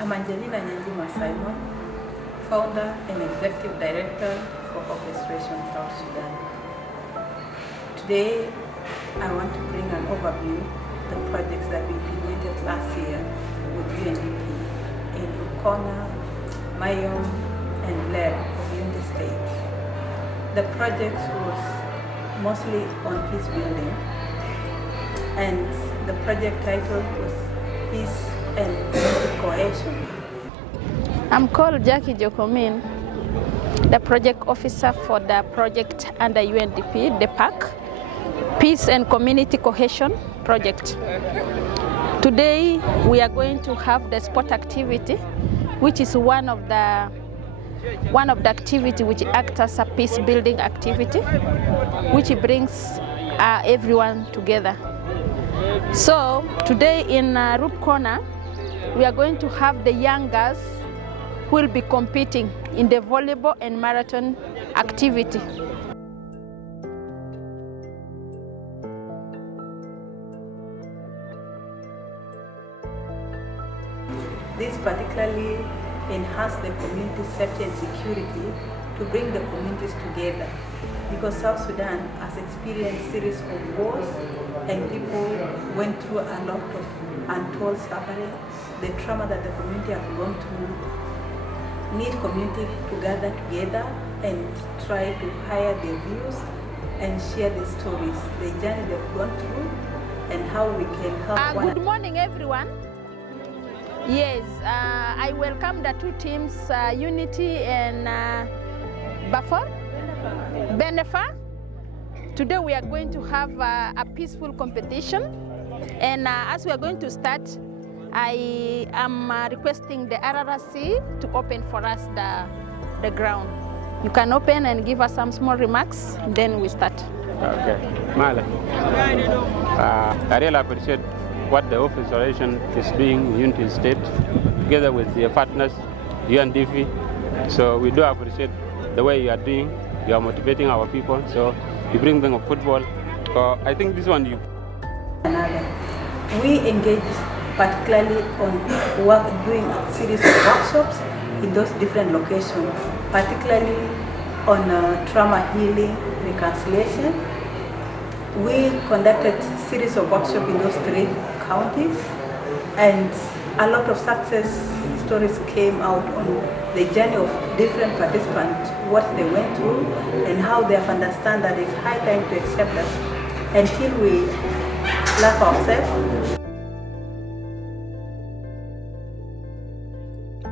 I'm Angelina Nyandima Simon, founder and executive director for Orchestration South Sudan. Today, I want to bring an overview of the projects that we implemented last year with Undp in Rubkona, Mayom, and Blair of Unity State. The project was mostly on peace building, and the project title was Peace and Cohesion. I'm called Jackie Jokomin, the project officer for the project under UNDP, the PAC, Peace and Community Cohesion project. Today we are going to have the sport activity, which is one of the activity which acts as a peace building activity, which brings everyone together. So today in Rubkona, we are going to have the young girls who will be competing in the volleyball and marathon activity. This particularly enhanced the community safety and security to bring the communities together, because South Sudan has experienced a series of wars and people went through a lot of untold suffering. The trauma that the community have gone through need community to gather together and try to hire their views and share the stories, the journey they've gone through, and how we can help Good morning, everyone. Yes, I welcome the two teams, Unity and Benefa. Today we are going to have a peaceful competition, and as we are going to start, I am requesting the RRC to open for us the ground. You can open and give us some small remarks, and then we start. Okay, Mala. I really appreciate what the Orchestration is doing in Unity State, together with your partners, UNDP. So we do appreciate the way you are doing. You are motivating our people, so you bring them a football. So I think this one you. We engage particularly on doing a series of workshops in those different locations, particularly on trauma healing, reconciliation. We conducted a series of workshops in those 3 counties, and a lot of success stories came out on the journey of different participants, what they went through, and how they have understand that it's high time to accept us until we love ourselves.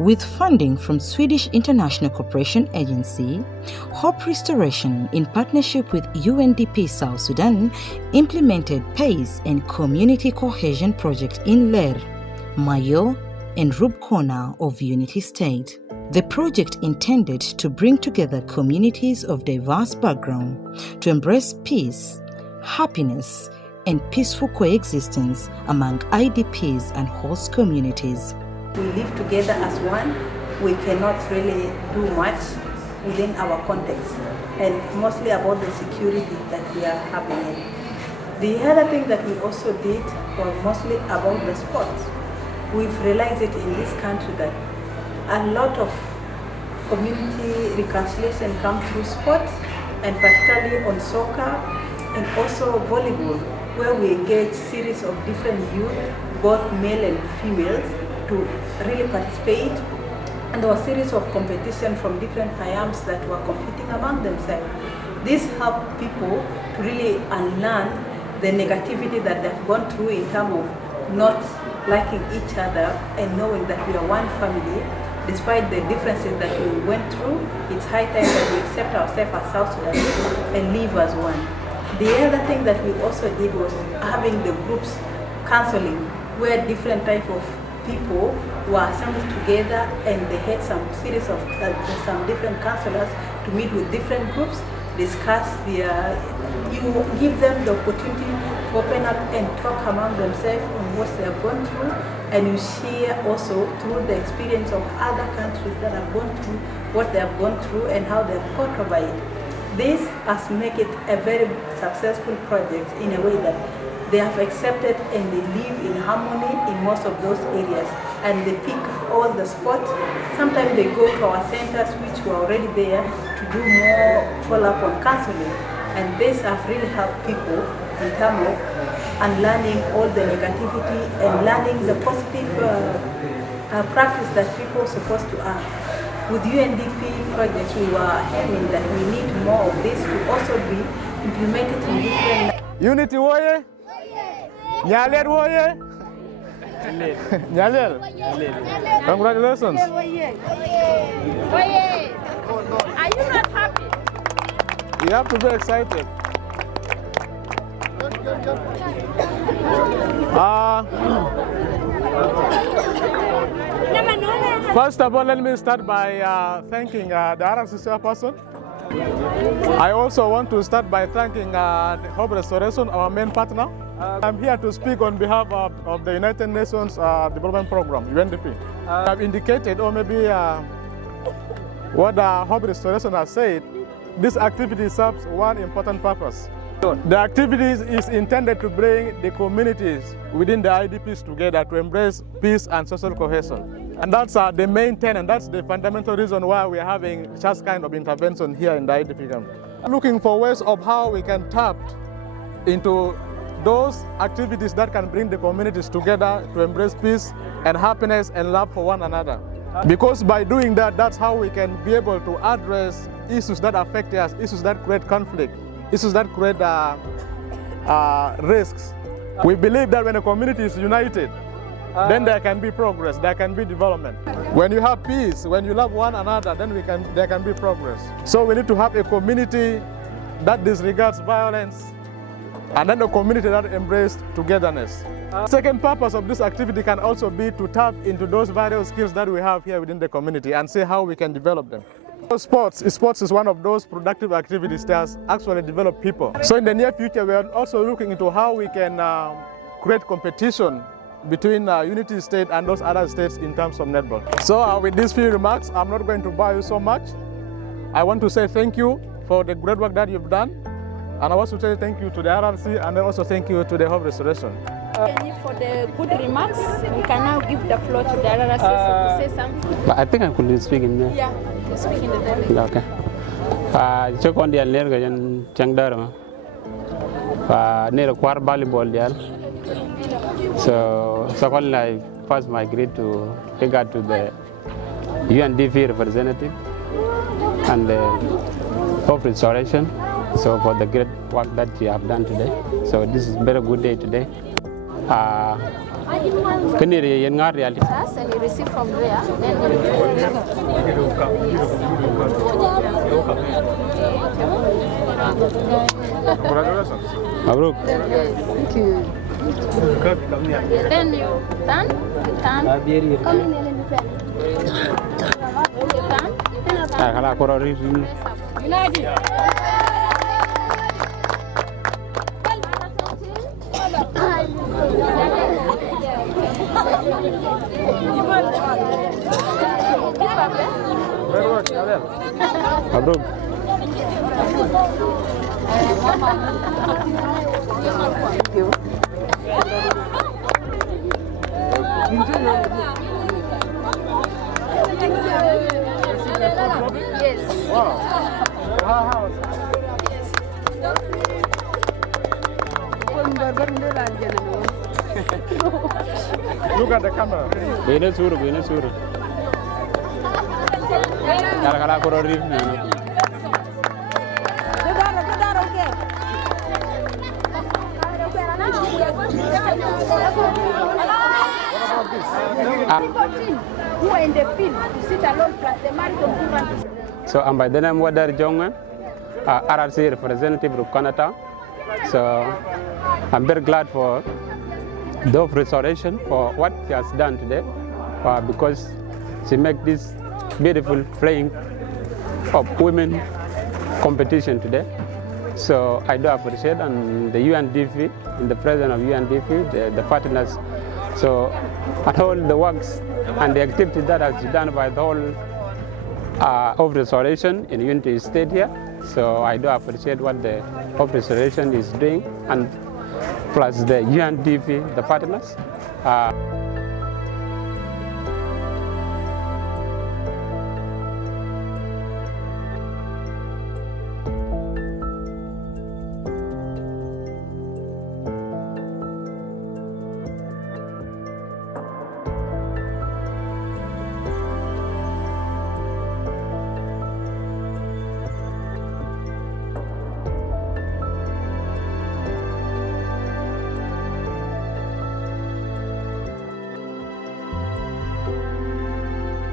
With funding from Swedish International Cooperation Agency, Hope Restoration, in partnership with UNDP South Sudan, implemented PACE and Community Cohesion project in Ler, Mayo, and Rubkona of Unity State. The project intended to bring together communities of diverse background to embrace peace, happiness, and peaceful coexistence among IDPs and host communities. We live together as one. We cannot really do much within our context, and mostly about the security that we are having. The other thing that we also did was mostly about the sports. We've realized it in this country that a lot of community reconciliation comes through sports, and particularly on soccer and also volleyball, where we engage series of different youth, both male and females, to really participate. And there was a series of competition from different IAMs that were competing among themselves. This helped people to really unlearn the negativity that they've gone through in terms of not liking each other and knowing that we are one family. Despite the differences that we went through, it's high time that we accept ourselves as South Sudanese and live as one. The other thing that we also did was having the groups counseling, where different type of people were assembled together, and they had some series of some different counselors to meet with different groups, discuss you give them the opportunity to open up and talk among themselves on what they have gone through, and you share also through the experience of other countries that have gone through what they have gone through and how they have coped by it. This has made it a very successful project in a way that they have accepted and they live in harmony in most of those areas. And they pick all the spots. Sometimes they go to our centers, which were already there, to do more follow-up on counseling. And this has really helped people in terms of unlearning all the negativity and learning the positive practice that people are supposed to have. With UNDP projects, we were aiming that we need more of this to also be implemented in different... Unity warrior? Nyalel warrior? Nyalel? Congratulations. Are you not happy? You have to be excited. First of all, let me start by thanking the RRC chairperson. I also want to start by thanking the Hope Restoration, our main partner. I'm here to speak on behalf of the United Nations Development Program, UNDP. I've indicated, or maybe what the Hope Restoration has said, this activity serves one important purpose. The activity is intended to bring the communities within the IDPs together to embrace peace and social cohesion. And that's the main tenet, that's the fundamental reason why we're having such kind of intervention here in the IDP camp. Looking for ways of how we can tap into those activities that can bring the communities together to embrace peace and happiness and love for one another. Because by doing that, that's how we can be able to address issues that affect us, issues that create conflict, issues that create risks. We believe that when a community is united, then there can be progress, there can be development. When you have peace, when you love one another, then there can be progress. So we need to have a community that disregards violence, and then a community that embraces togetherness. Second purpose of this activity can also be to tap into those various skills that we have here within the community and see how we can develop them. Sports is one of those productive activities that actually develop people. So in the near future, we are also looking into how we can create competition between Unity State and those other states in terms of netball. So with these few remarks, I'm not going to bore you so much. I want to say thank you for the great work that you've done. And I want to say thank you to the RRC and then also thank you to the Hope Restoration. For the good remarks, we can now give the floor to the RRC to say something. But I think I could speak in there. Yeah, you speak in the dialect. Okay. Check on the Alnerga and Changdarma. Near a quarter volleyball there. So secondly, I first migrate to regard to the UNDP representative and the Hope Restoration. So for the great work that you have done today. So this is a very good day today. Can you reality? And you receive from there, then Congratulations. Mabruk. thank you. Then you turn. Come in and Mabruk. Thank you. Yes. Wow. How? Look at the camera. Bene suru. Kala korori. Who are in the field to sit alone plus the married of So I'm by the name Wadar Jonga, RRC representative Rubkona. So I'm very glad for the Hope Restoration for what she has done today, because she made this beautiful playing of women competition today. So I do appreciate, and the UNDP, in the presence of UNDP, the partners, so at all the works and the activities that has been done by the whole Hope Restoration in Unity State here. So I do appreciate what the Hope Restoration is doing, and plus the UNDP, the partners.